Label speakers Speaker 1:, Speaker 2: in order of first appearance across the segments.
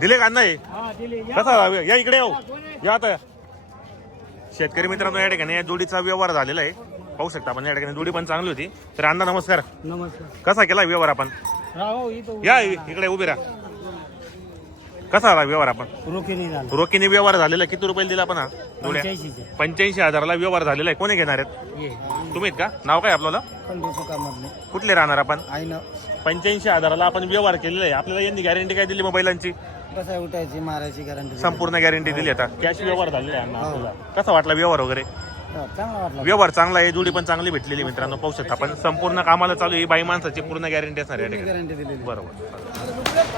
Speaker 1: दिले का नाही?
Speaker 2: हा दिले.
Speaker 1: कसा या इकडे येऊ. या आता. शेतकरी मित्रांनो या ठिकाणी या जोडीचा व्यवहार झालेला आहे. पाहू शकता आपण या ठिकाणी जोडी पण चांगली होती. तर अण्णा नमस्कार.
Speaker 2: नमस्कार.
Speaker 1: कसा केला व्यवहार आपण? या इकडे उभे राहा. कसा आला व्यवहार आपण? रोखीने व्यवहार झालेला. किती रुपये दिला आपण हा? जोड्या? पंच्याऐंशी हजाराला व्यवहार झालेला आहे. कोणी घेणार आहेत? तुम्ही का? नाव काय आपल्याला कुठले राहणार आपण? पंच्याऐंशी हजाराला आपण व्यवहार केलेला आहे. आपल्याला यांनी गॅरंटी काय दिली मोबाईलांची?
Speaker 2: कसं उठायची मारायची गॅरंटी
Speaker 1: संपूर्ण गॅरंटी दिली आता. कॅश व्यवहार झालेला आहे अण्णा आपल्याला. कसा वाटला व्यवहार वगैरे?
Speaker 2: चांगला वाटला.
Speaker 1: व्यवहार चांगला आहे जोडी पण चांगली भेटलेली मित्रांनो पाहू शकता आपण. संपूर्ण कामाला चालू आहे ही बाई माणसाची पूर्ण गॅरंटी असणार आहे या ठिकाणी.
Speaker 2: गॅरंटी दिलेली
Speaker 1: बरोबर.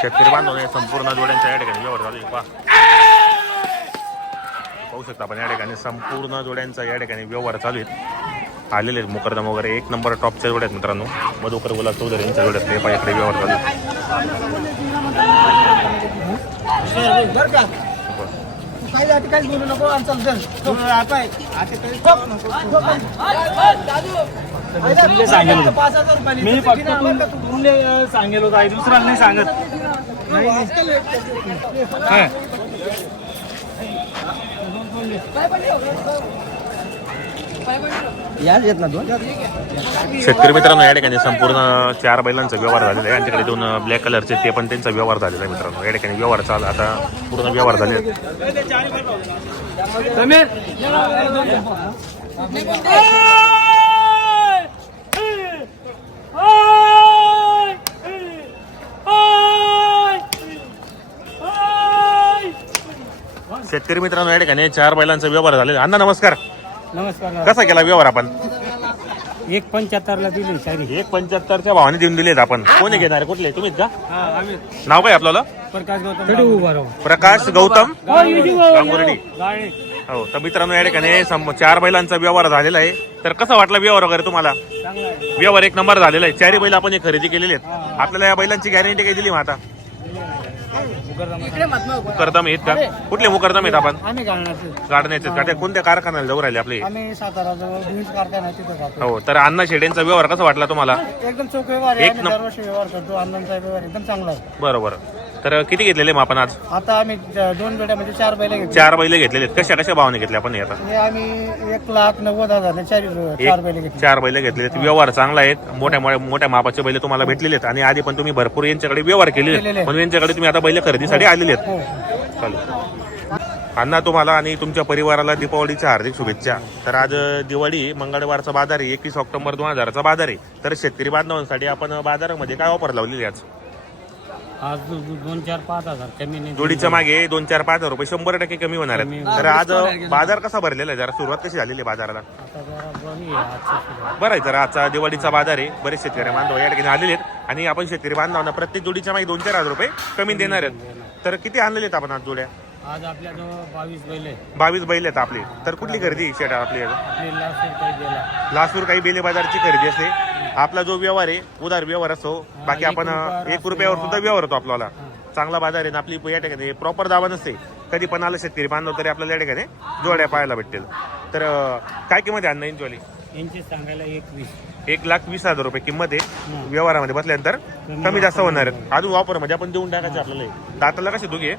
Speaker 1: शेतकरी बांधव संपूर्ण जोड्यांच्या या ठिकाणी व्यवहार चालू आहे पहा. पाहू शकता आपण या ठिकाणी संपूर्ण जोड्यांचा या ठिकाणी व्यवहार चालू आहेत आलेले आहेत मुकरदम वगैरे एक नंबर टॉपच्या जोड्यात मित्रांनो मधुकर गुलाब चौधरी यांच्या जोड्यात हे पहा इकडे व्यवहार चालू आहेत.
Speaker 2: काही आता काहीच बोलू नको बघ नको. तुला सांगेल होतं. पाच हजार रुपयाने.
Speaker 3: मी फक्त
Speaker 2: तिने आम्हाला तू-
Speaker 3: तुमले सांगेल होता आई दुसऱ्याला नाही सांगत हा.
Speaker 2: दोन
Speaker 1: शेतकरी मित्रांनो या ठिकाणी संपूर्ण चार बैलांचा व्यवहार झालेला आहे. यांच्याकडे दोन ब्लॅक कलरचे ते पण त्यांचा व्यवहार झालेला आहे मित्रांनो. या ठिकाणी व्यवहार चालू आता पूर्ण व्यवहार झाले आहेत. शेतकरी मित्रांनो या ठिकाणी चार बैलांचा व्यवहार झालेला अण्णा नमस्कार.
Speaker 2: नमस्कार.
Speaker 1: कसा केला व्यवहार आपण?
Speaker 2: एक पंच्याहत्तर ला दिली सारी.
Speaker 1: एक पंच्याहत्तरच्या भावाने देऊन दिलेत आपण. कोणी घेणार? कुठले? तुम्हीच का?
Speaker 2: हा आम्ही.
Speaker 1: नाव काय आपल्याला
Speaker 2: प्रकाश गौतम उभा राहू.
Speaker 1: प्रकाश गौतम गांगुर्डी.
Speaker 2: गाडी
Speaker 1: हो तर मित्रांनो या ठिकाणी सम- चार बैलांचा व्यवहार झालेला आहे. तर कसा वाटला व्यवहार वगैरे तुम्हाला?
Speaker 2: चांगला आहे.
Speaker 1: व्यवहार एक नंबर झालेला आहे. चारही बैल आपण हे खरेदी केलेले आहेत. आपल्याला या बैलांची गॅरंटी काही दिली मग आता? मुकरदम आहेत का? कुठले मुकरदम आहेत आपण?
Speaker 2: आम्ही
Speaker 1: गाडण्याचे का कोणत्या कारखान्याला जाऊ राहिले आपले?
Speaker 2: आम्ही सातारा जवळ भुईंज कारखाना आहे तिथं जातो.
Speaker 1: हो तर अण्णा शेडेंचा व्यवहार कसा वाटला तुम्हाला?
Speaker 2: एकदम चोख व्यवहार आहे.
Speaker 1: एक
Speaker 2: आम्ही
Speaker 1: नंबर-
Speaker 2: दरवर्षी व्यवहार करतो. अण्णांचा व्यवहार एकदम चांगला आहे.
Speaker 1: बरोबर. तर किती घेतलेले मग आपण आज?
Speaker 2: आता आम्ही दोन बेड्या म्हणजे चार बैल घेतले.
Speaker 1: चार बैल घेतलेले आहेत. कशा कशा भावाने घेतले आपण हे आता?
Speaker 2: हे आम्ही एक लाख नव्वद हजार चार चार बैल
Speaker 1: एक
Speaker 2: घेतले.
Speaker 1: चार बैल घेतलेले आहेत. व्यवहार चांगला आहेत. मोठ्या मोठ्या मोठ्या मापाचे बैल तुम्हाला भेटलेले आहेत. आणि आधी पण तुम्ही भरपूर यांच्याकडे व्यवहार केलेले
Speaker 2: केलेले
Speaker 1: आहेत.
Speaker 2: आहेत.
Speaker 1: म्हणून यांच्याकडे तुम्ही आता बैल खरेदीसाठी आलेले आहेत.
Speaker 2: हो.
Speaker 1: चालेल. अण्णा तुम्हाला आणि तुमच्या परिवाराला दीपावलीच्या हार्दिक शुभेच्छा. तर आज दिवाळी मंगळवारचा बाजार आहे. एकवीस ऑक्टोबर दोन हजारचा बाजार आहे. तर शेतकरी बांधवांसाठी आपण बाजारामध्ये काय ऑफर लावलेली आहे आज?
Speaker 2: आज दोन चार पाच हजार कमी नाही.
Speaker 1: जोडीच्या मागे दोन चार पाच हजार रुपये शंभर टक्के कमी होणार आहेत. तर आज बाजार कसा भरलेला आहे? जरा सुरुवात कशी झालेली आहे बाजाराला?
Speaker 2: आता जरा बरी आहे आजची सुरुवात.
Speaker 1: बरं आहे जरा आजचा दिवाळीचा बाजार आहे. बरेच शेतकरी बांधव या ठिकाणी आलेले आहेत. आणि आपण शेतकरी बांधवांना प्रत्येक जोडीच्या मागे दोन चार हजार रुपये कमी देणार आहेत. तर किती आणलेले आहेत आपण आज जोड्या?
Speaker 2: आज आपल्याजवळ बावीस बैल आहे
Speaker 1: बावीस बैल आहेत आपले. तर कुठली खरेदी शेट आपली?
Speaker 2: आपली लास्ट काही गेला
Speaker 1: लासूर काही बेले बाजारची खरेदी असते. आपला जो व्यवहार आहे उधार व्यवहार असतो. बाकी
Speaker 2: एक
Speaker 1: आपण एक रुपयावर सुद्धा व्यवहार होतो आपल्याला. चांगला बाजार आहे आणि आपली या ठिकाणी प्रॉपर दावा नसते. कधी पण आलं शेतकरी बांधव तरी आपल्याला या ठिकाणी जोड्या पाहायला भेटतील. तर अं, काय किंमत आहे अण्णा यांचीवाली
Speaker 2: यांची सांगायला एकवीस.
Speaker 1: एक लाख वीस हजार रुपये किंमत आहे. व्यवहारामध्ये बसल्यानंतर कमी जास्त होणार आहेत. अजून वापरमध्ये आपण देऊन टाकायचे आपल्याला. हे. दाताला कसे दोघे?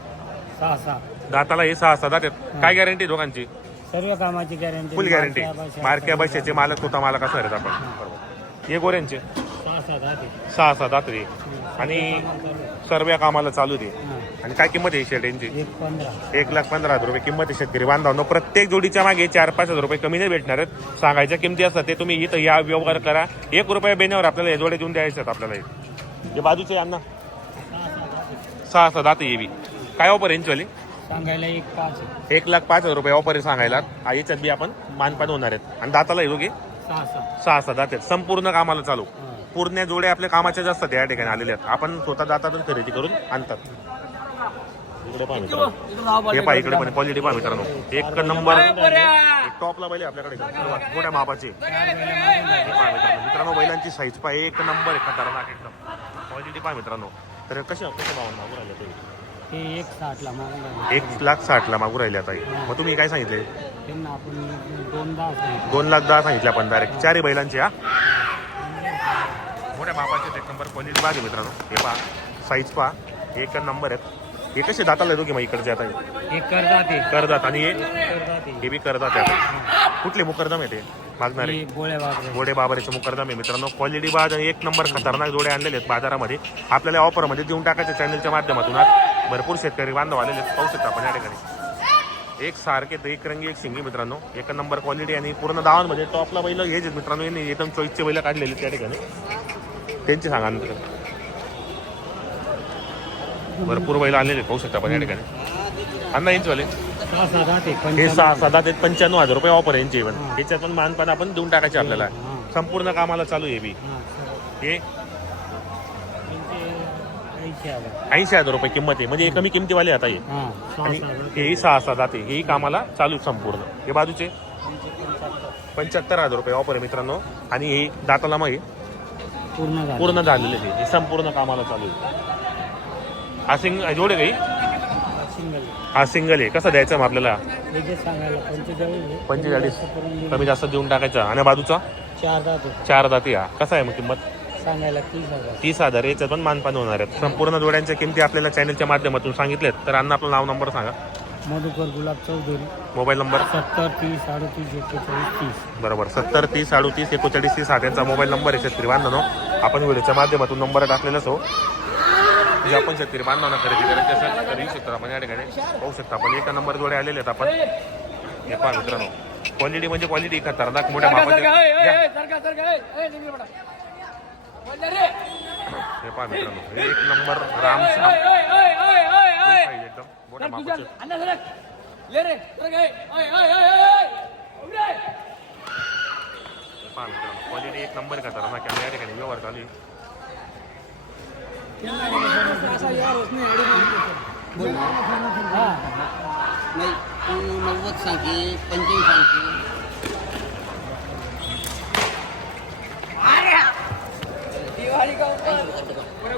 Speaker 2: सहा सहा.
Speaker 1: दाताला हे सहा सहा दात आहेत. काय गॅरंटी दोघांची?
Speaker 2: सर्व कामाची गॅरंटी
Speaker 1: फुल गॅरंटी मारक्या पैशाचे. मालक स्वतः मालक असणार आहेत आपण. बरोबर. हे गोऱ्यांचे?
Speaker 2: सहा सहा
Speaker 1: दात रे आणि सर्व कामाला चालू दे. आणि काय किंमत आहे शेट यांची?
Speaker 2: एक
Speaker 1: लाख पंधरा हजार रुपये किंमत आहे शेतकरी बांधवांनो. प्रत्येक जोडीच्या मागे चार पाच हजार रुपये कमी नाही भेटणार आहेत. सांगायच्या किमती असतात ते तुम्ही इथं या व्यवहार करा. एक रुपया बेण्यावर आपल्याला हे जोडे देऊन द्यायचे आहेत आपल्याला हे. बाजूचे अण्णा. सहा सहा दात येवी काय ऑफर यांचीवाली
Speaker 2: सांगायला एक पाच.
Speaker 1: एक लाख पाच हजार रुपये ऑफर सांगायला. आ, याच्यात बी आपण मानपान होणार आहेत. आणि दाताला हे दोघे
Speaker 2: सहा सहा.
Speaker 1: सहा दात आहेत. संपूर्ण कामाला चालू. पूर्ण जोडे आपल्या कामाच्या जास्त या ठिकाणी आलेले आहेत. आपण स्वतः दातातून खरेदी करून आणतात. इकडे पहा मित्रांनो. हे पहा इकडे पण क्वालिटी पहा मित्रांनो. एक नंबर एक टॉपला बैल आपल्याकडे मोठ्या मापाचे. मित्रांनो. बैलांची साईज पहा. एक नंबर आहे. खतरनाक एकदम. क्वालिटी पहा मित्रांनो. तर कशा कशा भावांना? राहिले
Speaker 2: एक साठला मागून राहिले.
Speaker 1: एक लाख साठला मागू राहिले आता हे. मग तुम्ही काय सांगितले?
Speaker 2: त्यांना आपण दोनदा सांगितलं.
Speaker 1: दोन लाख दहा सांगितले आपण डायरेक्ट चारही बैलांचे हा? मोठ्या मापाचे एक नंबर क्वालिटी बाग आहे मित्रांनो. हे पहा साईज पहा. एक नंबर आहेत. हे कसे दाताला येतो की मग इकडचे आता हे? करदात आणि हे? बी करदात आहे आता. कुठले मुकरदम आहे ते? मागणारे.
Speaker 2: गोळ्या
Speaker 1: गोडे बाबरेचे मुकरदम आहे मित्रांनो. क्वालिटी बाज आणि एक नंबर खतरनाक जोडे आणलेले आहेत बाजारामध्ये. आपल्याला ऑफरमध्ये देऊन टाकायचे चॅनलच्या माध्यमातून आज भरपूर शेतकरी बांधव आलेले आहेत. पाहू शकता आपण या ठिकाणी. एक सारखे तर एक रंगी एक शिंगी मित्रांनो. एक नंबर क्वालिटी आणि पूर्ण दावांमध्ये टॉपला बैल हेच आहेत मित्रांनो. यांनी एकदम चॉईसचे बैल काढलेले त्या ठिकाणी. त्यांचे सांगा नंतर भरपूर बैल आहेत, पाहू शकता आपण या ठिकाणी.
Speaker 2: सात आठ एक
Speaker 1: हे सहा सात ते पंच्याण्णव हजार रुपये ऑफर यांची. पण
Speaker 2: हा.
Speaker 1: याच्यात पण मानपान आपण देऊन टाकायचे आपल्याला. संपूर्ण कामाला चालू आहे बी.
Speaker 2: हा, ऐंशी हजार.
Speaker 1: रुपये किंमत आहे. म्हणजे हे कमी किमतीवाले आता हे.
Speaker 2: हा, सहा
Speaker 1: आणि. हेही सहा सहा जाते. हेही कामाला चालू संपूर्ण. हे बाजूचे? पंच्याहत्तर हजार रुपये ऑफर आहे मित्रांनो. आणि हे दाताला मग हे
Speaker 2: पूर्ण झालं.
Speaker 1: पूर्ण झालेले हे संपूर्ण कामाला चालू आहे. हा सिंग जोडे काही? हा सिंगल आहे. कसं द्यायचं मग आपल्याला?
Speaker 2: हे पंचेचाळीस.
Speaker 1: कमी जास्त देऊन टाकायचा. आणि बाजूचा?
Speaker 2: चार दात
Speaker 1: हा. कसा आहे मग किंमत?
Speaker 2: सांगायला तीस हजार.
Speaker 1: तीस हजार. याच्यात पण मानपान होणार आहेत. संपूर्ण जोड्यांच्या किमती आपल्याला चॅनलच्या माध्यमातून सांगितल्यात तर अण्णा आपलं नाव नंबर सांगा.
Speaker 2: मधुकर गुलाब चौधरी.
Speaker 1: मोबाईल नंबर
Speaker 2: सत्तर तीस अडतीस एक्केचाळीस तीस.
Speaker 1: बरोबर. सत्तर तीस अडतीस एकोचाळीस तीस हा त्यांचा मोबाईल नंबर आहे शेतकरी बांधवांनो. आपण व्हिडिओच्या माध्यमातून नंबर टाकलेलाच हो. जे आपण शेतकरी बांधवांना खरेदी करायची असेल तर येऊ शकता आपण या ठिकाणी. पाहू शकता आपण. एका नंबर जोडे आलेले आहेत आपण. हे पहा मित्रांनो. क्वालिटी म्हणजे क्वालिटी खतरनाक मोठ्या मापाचे. हे पहा मित्रांनो एक नंबर राम एकदम. मोठ्या मापाचे. पहा मित्रांनो क्वालिटी एक नंबर आणि या ठिकाणी व्यवहार चालू
Speaker 4: नव्वद सांगते पंच्याऐंशी सांगते.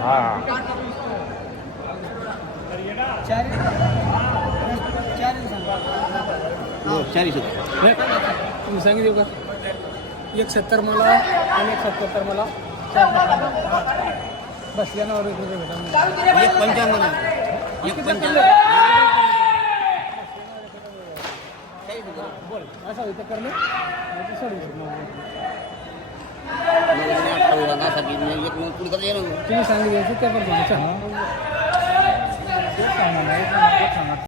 Speaker 1: हा
Speaker 4: हो चाळीस होते
Speaker 2: तुम्ही सांगितले का एक सत्तर मला आणि एक सत्तर मला बस यानावर एक रुपये भेटा
Speaker 4: एक पंच्याण्णव एक पंच्याण्णव
Speaker 2: बोल असं होतं करणं सोडू
Speaker 4: शकणार नासाठी एक मग पुढे कसं येणार
Speaker 2: तुम्ही सांगितलं त्या पण